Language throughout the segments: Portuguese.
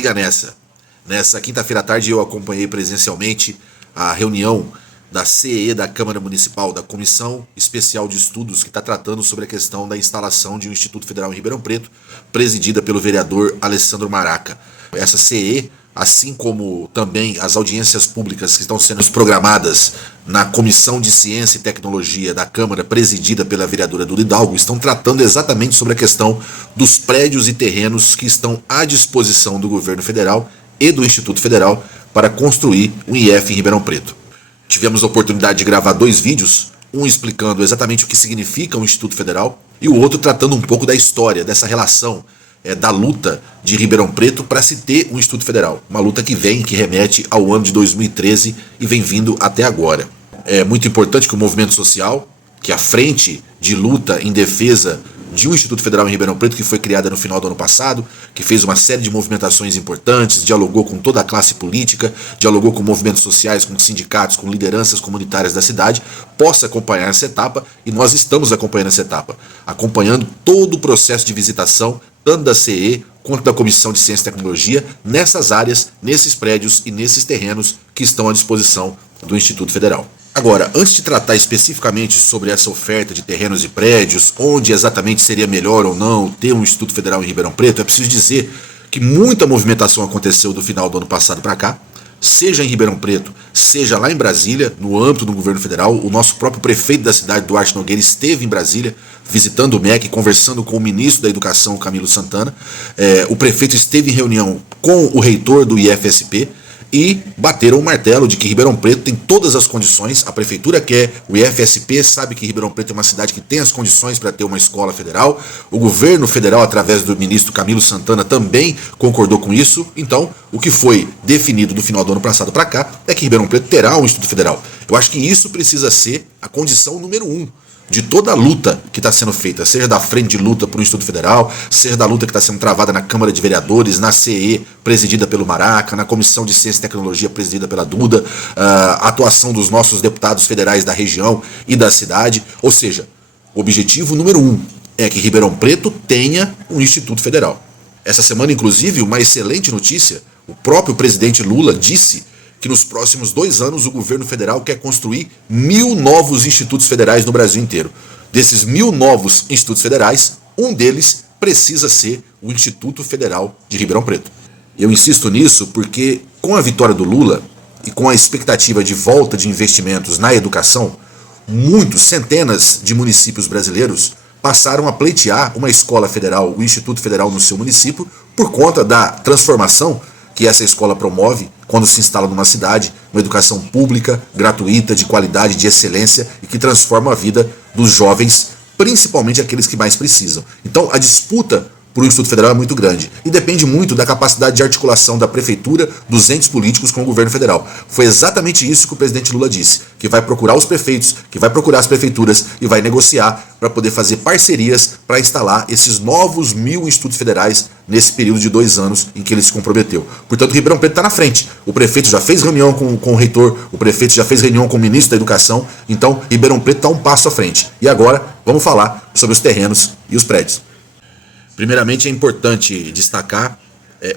liga nessa. Nessa quinta-feira à tarde eu acompanhei presencialmente a reunião da CE da Câmara Municipal, da Comissão Especial de Estudos, que está tratando sobre a questão da instalação de um Instituto Federal em Ribeirão Preto, presidida pelo vereador Alessandro Maraca. Essa CE, assim como também as audiências públicas que estão sendo programadas na Comissão de Ciência e Tecnologia da Câmara, presidida pela vereadora Duda Hidalgo, estão tratando exatamente sobre a questão dos prédios e terrenos que estão à disposição do governo federal e do Instituto Federal para construir um IF em Ribeirão Preto. Tivemos a oportunidade de gravar 2 vídeos, um explicando exatamente o que significa o Instituto Federal e o outro tratando um pouco da história, dessa relação da luta de Ribeirão Preto para se ter um Instituto Federal. Uma luta que remete ao ano de 2013 e vem vindo até agora. É muito importante que o movimento social, que a frente de luta em defesa de um Instituto Federal em Ribeirão Preto, que foi criada no final do ano passado, que fez uma série de movimentações importantes, dialogou com toda a classe política, dialogou com movimentos sociais, com sindicatos, com lideranças comunitárias da cidade, possa acompanhar essa etapa, e nós estamos acompanhando essa etapa, acompanhando todo o processo de visitação, tanto da CE quanto da Comissão de Ciência e Tecnologia, nessas áreas, nesses prédios e nesses terrenos que estão à disposição do Instituto Federal. Agora, antes de tratar especificamente sobre essa oferta de terrenos e prédios, onde exatamente seria melhor ou não ter um Instituto Federal em Ribeirão Preto, é preciso dizer que muita movimentação aconteceu do final do ano passado para cá, seja em Ribeirão Preto, seja lá em Brasília, no âmbito do governo federal. O nosso próprio prefeito da cidade, Duarte Nogueira, esteve em Brasília, visitando o MEC, conversando com o ministro da Educação, Camilo Santana. O prefeito esteve em reunião com o reitor do IFSP, e bateram o martelo de que Ribeirão Preto tem todas as condições, a prefeitura quer, o IFSP sabe que Ribeirão Preto é uma cidade que tem as condições para ter uma escola federal, o governo federal, através do ministro Camilo Santana, também concordou com isso. Então, o que foi definido do final do ano passado para cá é que Ribeirão Preto terá um Instituto Federal. Eu acho que isso precisa ser a condição número 1 de toda a luta que está sendo feita, seja da frente de luta para o Instituto Federal, seja da luta que está sendo travada na Câmara de Vereadores, na CE, presidida pelo Maraca, na Comissão de Ciência e Tecnologia, presidida pela Duda, a atuação dos nossos deputados federais da região e da cidade. Ou seja, o objetivo número 1 é que Ribeirão Preto tenha um Instituto Federal. Essa semana, inclusive, uma excelente notícia, o próprio presidente Lula disse que nos próximos 2 anos o governo federal quer construir 1.000 novos institutos federais no Brasil inteiro. Desses 1.000 novos institutos federais, um deles precisa ser o Instituto Federal de Ribeirão Preto. Eu insisto nisso porque, com a vitória do Lula e com a expectativa de volta de investimentos na educação, centenas de municípios brasileiros passaram a pleitear uma escola federal, o Instituto Federal no seu município, por conta da transformação que essa escola promove quando se instala numa cidade, uma educação pública, gratuita, de qualidade, de excelência e que transforma a vida dos jovens, principalmente aqueles que mais precisam. Então, a disputa por um Instituto Federal é muito grande e depende muito da capacidade de articulação da prefeitura, dos entes políticos com o governo federal. Foi exatamente isso que o presidente Lula disse, que vai procurar os prefeitos, que vai procurar as prefeituras e vai negociar para poder fazer parcerias para instalar esses novos 1.000 institutos federais nesse período de 2 anos em que ele se comprometeu. Portanto, Ribeirão Preto está na frente. O prefeito já fez reunião com o reitor, o prefeito já fez reunião com o ministro da Educação, então Ribeirão Preto está um passo à frente. E agora, vamos falar sobre os terrenos e os prédios. Primeiramente, é importante destacar,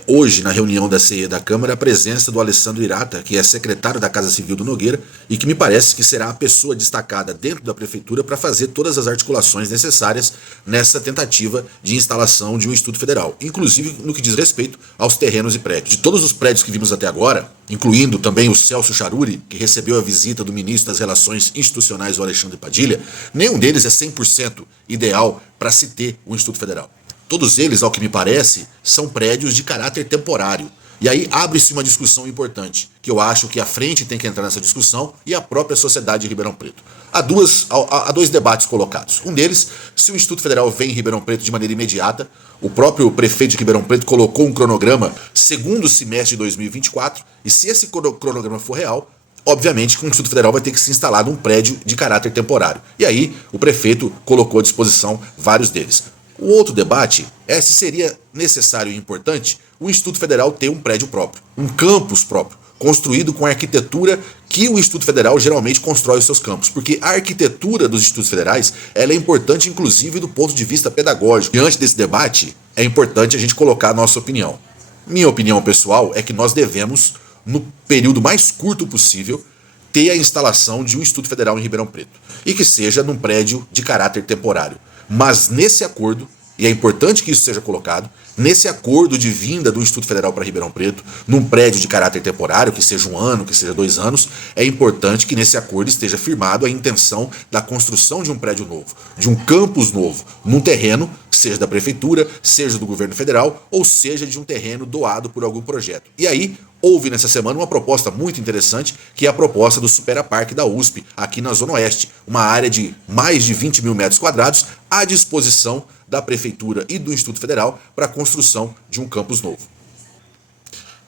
hoje, na reunião da CE da Câmara, a presença do Alessandro Irata, que é secretário da Casa Civil do Nogueira, e que me parece que será a pessoa destacada dentro da Prefeitura para fazer todas as articulações necessárias nessa tentativa de instalação de um Instituto Federal, inclusive no que diz respeito aos terrenos e prédios. De todos os prédios que vimos até agora, incluindo também o Celso Charuri, que recebeu a visita do ministro das Relações Institucionais, o Alexandre Padilha, nenhum deles é 100% ideal para se ter um Instituto Federal. Todos eles, ao que me parece, são prédios de caráter temporário. E aí abre-se uma discussão importante, que eu acho que a frente tem que entrar nessa discussão e a própria sociedade de Ribeirão Preto. Há 2 debates colocados. Um deles, se o Instituto Federal vem em Ribeirão Preto de maneira imediata. O próprio prefeito de Ribeirão Preto colocou um cronograma segundo semestre de 2024, e se esse cronograma for real, obviamente que o Instituto Federal vai ter que se instalar num prédio de caráter temporário. E aí o prefeito colocou à disposição vários deles. O outro debate é se seria necessário e importante o Instituto Federal ter um prédio próprio, um campus próprio, construído com a arquitetura que o Instituto Federal geralmente constrói os seus campos. Porque a arquitetura dos institutos federais ela é importante, inclusive, do ponto de vista pedagógico. Diante desse debate, é importante a gente colocar a nossa opinião. Minha opinião pessoal é que nós devemos, no período mais curto possível, ter a instalação de um Instituto Federal em Ribeirão Preto. E que seja num prédio de caráter temporário. Mas nesse acordo, e é importante que isso seja colocado, nesse acordo de vinda do Instituto Federal para Ribeirão Preto, num prédio de caráter temporário, que seja 1 ano, que seja 2 anos, é importante que nesse acordo esteja firmado a intenção da construção de um prédio novo, de um campus novo, num terreno, seja da prefeitura, seja do governo federal, ou seja de um terreno doado por algum projeto. E aí, houve nessa semana uma proposta muito interessante, que é a proposta do Supera Parque da USP, aqui na Zona Oeste, uma área de mais de 20 mil metros quadrados à disposição da Prefeitura e do Instituto Federal para a construção de um campus novo.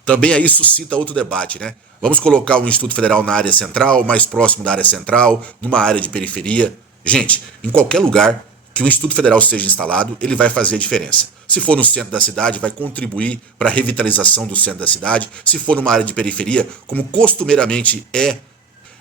Também aí suscita outro debate, né? Vamos colocar um Instituto Federal na área central, mais próximo da área central, numa área de periferia. Gente, em qualquer lugar que o Instituto Federal seja instalado, ele vai fazer a diferença. Se for no centro da cidade, vai contribuir para a revitalização do centro da cidade. Se for numa área de periferia, como costumeiramente é,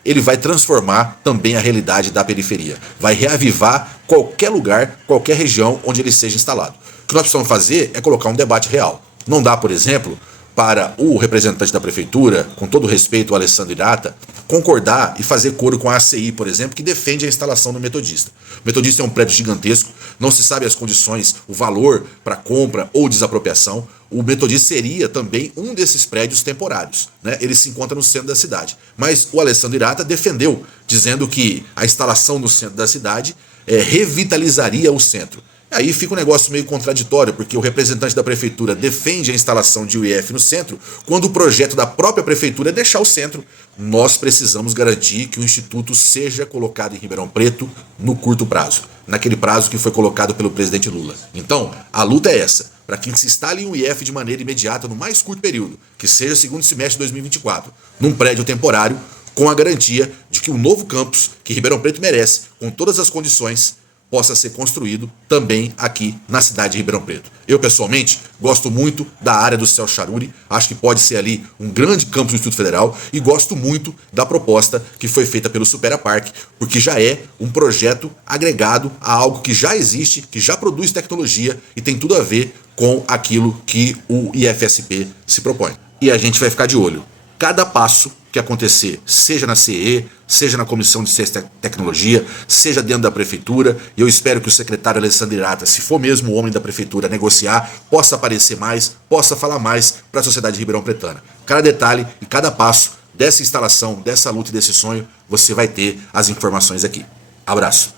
ele vai transformar também a realidade da periferia. Vai reavivar qualquer lugar, qualquer região onde ele seja instalado. O que nós precisamos fazer é colocar um debate real. Não dá, por exemplo, para o representante da prefeitura, com todo respeito ao Alessandro Irata, concordar e fazer coro com a ACI, por exemplo, que defende a instalação do Metodista. O Metodista é um prédio gigantesco, não se sabe as condições, o valor para compra ou desapropriação. O Metodista seria também um desses prédios temporários, né? Ele se encontra no centro da cidade. Mas o Alessandro Irata defendeu, dizendo que a instalação no centro da cidade revitalizaria o centro. Aí fica um negócio meio contraditório, porque o representante da prefeitura defende a instalação de UIF no centro, quando o projeto da própria prefeitura é deixar o centro. Nós precisamos garantir que o instituto seja colocado em Ribeirão Preto no curto prazo, naquele prazo que foi colocado pelo presidente Lula. Então, a luta é essa, para que se instale um UIF de maneira imediata no mais curto período, que seja segundo semestre de 2024, num prédio temporário, com a garantia de que o novo campus que Ribeirão Preto merece, com todas as condições, possa ser construído também aqui na cidade de Ribeirão Preto. Eu, pessoalmente, gosto muito da área do Celso Charuri, acho que pode ser ali um grande campus do Instituto Federal e gosto muito da proposta que foi feita pelo Supera Parque, porque já é um projeto agregado a algo que já existe, que já produz tecnologia e tem tudo a ver com aquilo que o IFSP se propõe. E a gente vai ficar de olho. Cada passo que acontecer, seja na CE, seja na Comissão de Ciência e Tecnologia, seja dentro da Prefeitura, e eu espero que o secretário Alessandro Irata, se for mesmo o homem da Prefeitura, negociar, possa aparecer mais, possa falar mais para a sociedade ribeirão pretana. Cada detalhe e cada passo dessa instalação, dessa luta e desse sonho, você vai ter as informações aqui. Abraço.